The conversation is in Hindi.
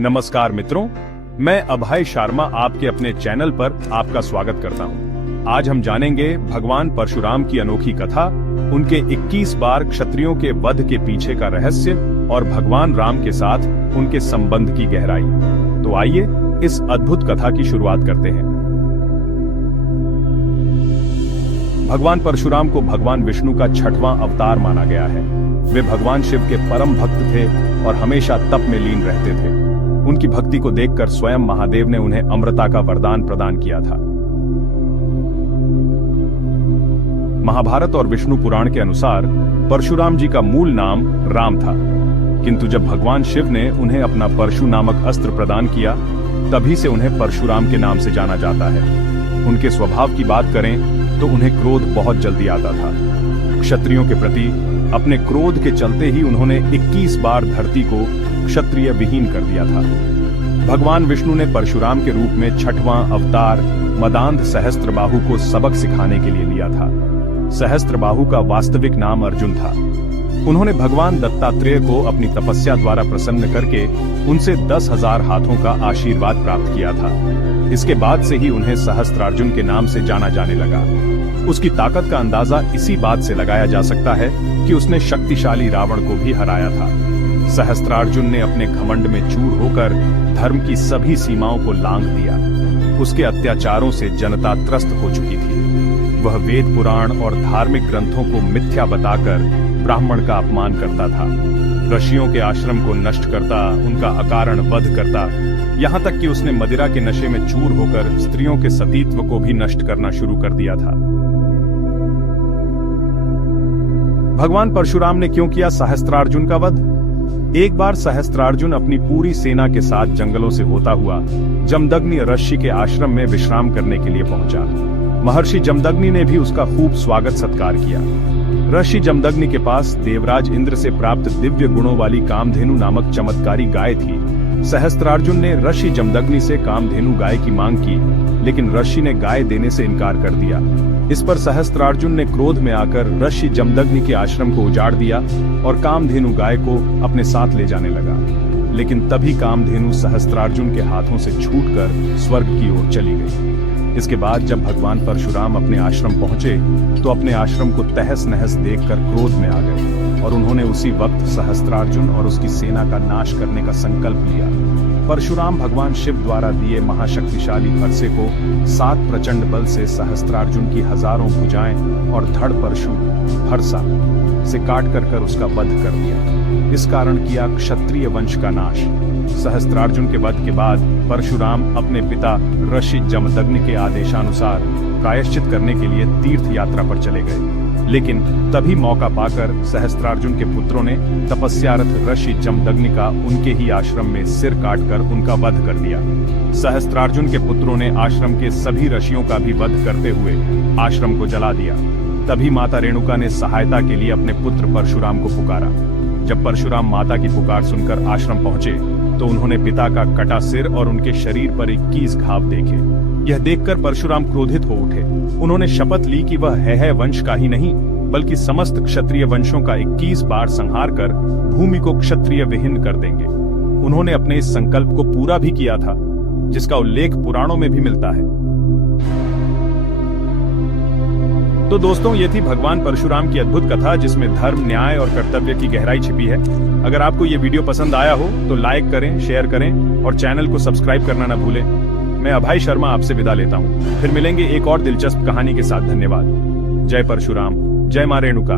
नमस्कार मित्रों, मैं अभय शर्मा आपके अपने चैनल पर आपका स्वागत करता हूं। आज हम जानेंगे भगवान परशुराम की अनोखी कथा, उनके 21 बार क्षत्रियों के वध के पीछे का रहस्य और भगवान राम के साथ उनके संबंध की गहराई। तो आइए इस अद्भुत कथा की शुरुआत करते हैं। भगवान परशुराम को भगवान विष्णु का 6वां अवतार माना गया है। वे भगवान शिव के परम भक्त थे और हमेशा तप में लीन रहते थे। उनकी भक्ति को देखकर स्वयं महादेव ने उन्हें अमृता का वरदान प्रदान किया था। महाभारत और विष्णु पुराण के अनुसार परशुराम जी का मूल नाम राम था, किंतु जब भगवान शिव ने उन्हें अपना परशु नामक अस्त्र प्रदान किया, तभी से उन्हें परशुराम के नाम से जाना जाता है। उनके स्वभाव की बात करें तो उन्हें क्रोध बहुत जल्दी आता था। क्षत्रियों के प्रति अपने क्रोध के चलते ही उन्होंने 21 बार धरती को क्षत्रिय विहीन कर दिया था। भगवान विष्णु ने परशुराम के रूप में 6वां अवतार मदांध सहस्त्रबाहु को सबक सिखाने के लिए लिया था। सहस्त्रबाहु का वास्तविक नाम अर्जुन था। उन्होंने भगवान दत्तात्रेय को अपनी तपस्या द्वारा प्रसन्न करके उनसे 10,000 हाथों का आशीर्वाद प्राप्त किया था। इसके बाद से ही उन्हें सहस्त्रार्जुन के नाम से जाना जाने लगा। उसकी ताकत का अंदाजा इसी बात से लगाया जा सकता है कि उसने शक्तिशाली रावण को भी हराया था। सहस्त्रार्जुन ने अपने घमंड में चूर होकर धर्म की सभी सीमाओं को लांघ दिया। उसके अत्याचारों से जनता त्रस्त हो चुकी थी। वह वेद पुराण और धार्मिक ग्रंथों को मिथ्या बताकर ब्राह्मण का अपमान करता था। ऋषियों के आश्रम को नष्ट करता, उनका अकारण वध करता, यहाँ तक कि उसने मदिरा के नशे में चूर होकर स्त्रियों के सतीत्व को भी नष्ट करना शुरू कर दिया था। भगवान परशुराम ने क्यों किया सहस्त्रार्जुन का वध? एक बार सहस्त्रार्जुन अपनी पूरी सेना के साथ जंगलों से होता हुआ जमदग्नि ऋषि के आश्रम में विश्राम करने के लिए पहुंचा। महर्षि जमदग्नि ने भी उसका खूब स्वागत सत्कार किया। ऋषि जमदग्नि के पास देवराज इंद्र से प्राप्त दिव्य गुणों वाली कामधेनु नामक चमत्कारी गाय थी। सहस्त्रार्जुन ने ऋषि जमदग्नि से कामधेनु गाय की मांग की, लेकिन ऋषि ने गाय देने से इनकार कर दिया। इस पर सहस्त्रार्जुन ने क्रोध में आकर ऋषि जमदग्नि के आश्रम को उजाड़ दिया और कामधेनु गाय को अपने साथ ले जाने लगा। लेकिन तभी कामधेनु सहस्त्रार्जुन के हाथों से छूटकर स्वर्ग की ओर चली गई। इसके बाद जब भगवान परशुराम अपने आश्रम पहुंचे तो अपने आश्रम को तहस नहस देखकर क्रोध में आ गए और उन्होंने उसी वक्त सहस्त्रार्जुन और उसकी सेना का नाश करने का संकल्प लिया। परशुराम भगवान शिव द्वारा दिए महाशक्तिशाली फरसे को 7 प्रचंड बल से सहस्त्रार्जुन की हजारों भुजाएं और धड़ परशु फरसा से काट कर उसका वध कर दिया। इस कारण किया क्षत्रिय वंश का नाश। सहस्त्रार्जुन के वध के बाद परशुराम अपने पिता ऋषि जमदग्नि के आदेशानुसार प्रायश्चित करने के लिए तीर्थ यात्रा पर चले गए। लेकिन तभी मौका पाकर सहस्त्रार्जुन के पुत्रों ने तपस्यारत ऋषि जमदग्नि का उनके ही आश्रम में सिर काटकर उनका वध कर दिया। सहस्त्रार्जुन के पुत्रों ने आश्रम के सभी ऋषियों का भी वध करते हुए आश्रम को जला दिया। तभी माता रेणुका ने सहायता के लिए अपने पुत्र परशुराम को पुकारा। जब परशुराम माता की पुकार सुनकर आश्रम पहुंचे तो उन्होंने पिता का कटा सिर और उनके शरीर पर 21 घाव देखे। यह देखकर परशुराम क्रोधित हो उठे। उन्होंने शपथ ली कि वह है वंश का ही नहीं बल्कि समस्त क्षत्रिय वंशों का 21 बार संहार कर भूमि को क्षत्रिय विहीन कर देंगे। उन्होंने अपने इस संकल्प को पूरा भी किया था, जिसका उल्लेख पुराणों में भी मिलता है। तो दोस्तों, ये थी भगवान परशुराम की अद्भुत कथा, जिसमें धर्म, न्याय और कर्तव्य की गहराई छिपी है। अगर आपको ये वीडियो पसंद आया हो तो लाइक करें, शेयर करें और चैनल को सब्सक्राइब करना न भूलें। मैं अभय शर्मा आपसे विदा लेता हूँ। फिर मिलेंगे एक और दिलचस्प कहानी के साथ। धन्यवाद। जय परशुराम, जय मां रेणुका।